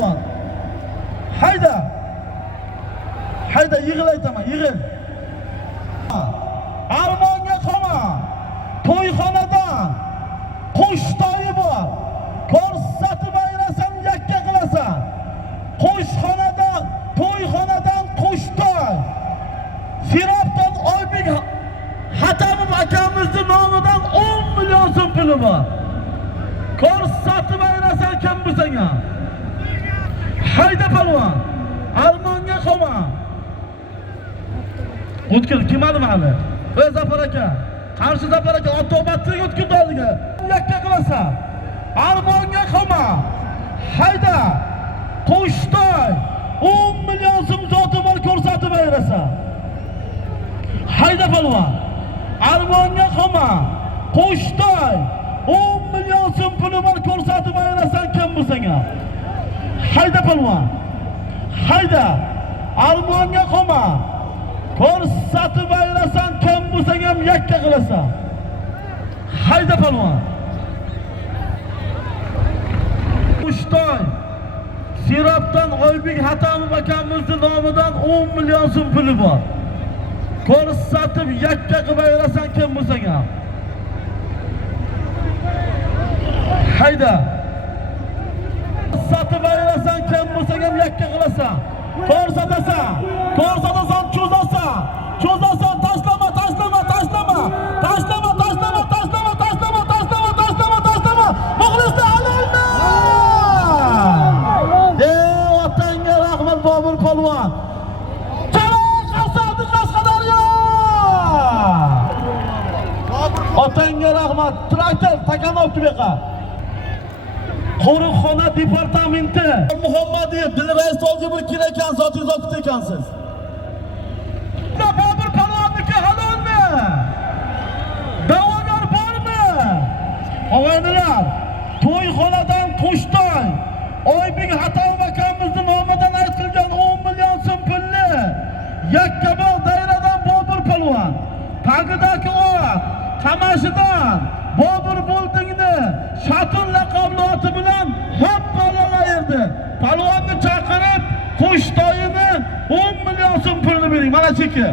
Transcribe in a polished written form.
polvon. Hayda. Hayda, yig'il aytaman, yig'il. Armonga qolma. To'yxonadan qo'shtoyi bor. Ko'rsatib ayrasan, yakka qilasan. Qo'shxonadan, to'yxonadan qo'shtoy. Firobdan Oybek Hatamov akamizning nomidan 10 million so'm puli bor. Ko'rsatib ayrasan kim bo'lsang-a. Hayda polvon. Armonga qolma. O'tkir kimadi mali? Ey Zafar aka, Qarshi Zafar aka, otobatlik o'tkirdi oldiga. Yakka qilasan. Armonga qolma. Hayda. Qo'shtoy 10 million so'm zoti bor, ko'rsatib ayrasan. Hayda polvon. Armonga qolma. Qo'shtoy 10 million so'm puli bor, ko'rsatib ayrasan kim bo'lsang-a. Hayda polvon. Hayda. Armonga qolma. Ko'rsatib ayrasan kim bo'lsang ham yakka qilasan. Hayda polvon. Qo'shtoy Sirobdan Oybek Hatamov akamizning nomidan 10 million so'm puli bor. Ko'rsatib yakka qilib ayrasan kim bo'lsang ham. Hayda. Ko'rsatib ayrasan kim bo'lsang ham yakka qilasan. Ko'rsatasan, cho'zasan, tashlama. Muxlislar halolmi? Otangga rahmat Bobur polvon. Otangga rahmat. Traktor Takanov buyoqqa. Qo'riqxona departamenti Muhammadiyev Dilrais olga bir kira ekan, zotingiz otib ekansiz. Bobur polvonniki halolmi? Da'vogar bormi? Og'aynilar, to'yxonadan qo'shtoy Oybek Hatamov akamizning nomidan aytilgan 10 million so'm pulni Yakkabog' dairadan Bobur polvon, tagidagi ot, qamashidan Bobur Bo'ldingni Shatun laqabli oti bilan hoppalalaydi. Polvonni chaqirib, qo'shtoyini 10 million so'm pulni bering. Mana cheki.